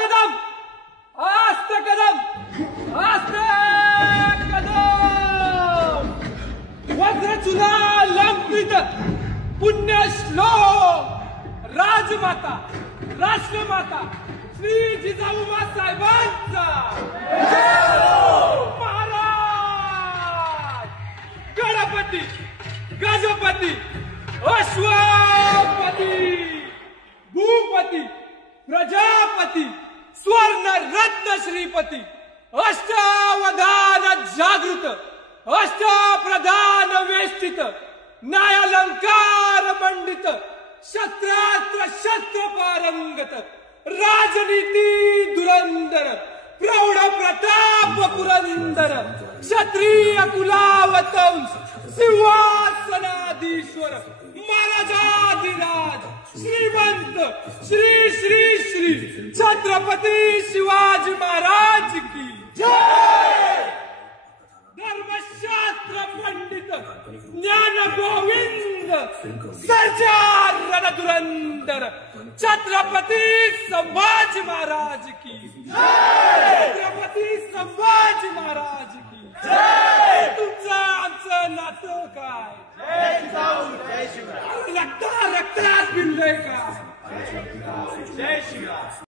कदम आस्ते कदम आस्ते कदम वज्रचूला लंबित पुण्यश्लोक राजमाता राष्ट्रमाता श्री जिजाऊमा साहेबांचा महाराज गणपती गजपती अश्वपती भूपती प्रजापती स्वर्ण रत्न श्रीपती अष्टावधान जागृत अष्टप्रधान वेष्टित न्यायालंकार मंडित शस्त्रास्त्र शस्त्र पारंगत राजनीती धुरंधर प्रौढ प्रताप पुरंदर क्षत्रिय कुलावतंस सिंहासनाधीश्वर महाराजाधिराज श्रीमंत श्री श्री श्री छत्रपती शिवाजी महाराज की जय। धर्मशास्त्र पंडित ज्ञान गोविंद सरदार रणधुरंदर छत्रपती संभाजी महाराज की जय। छत्रपती संभाजी महाराज की जय। तुमचं आमचं नातं काय रक्तात भिनलंय काय। जय शिवराय।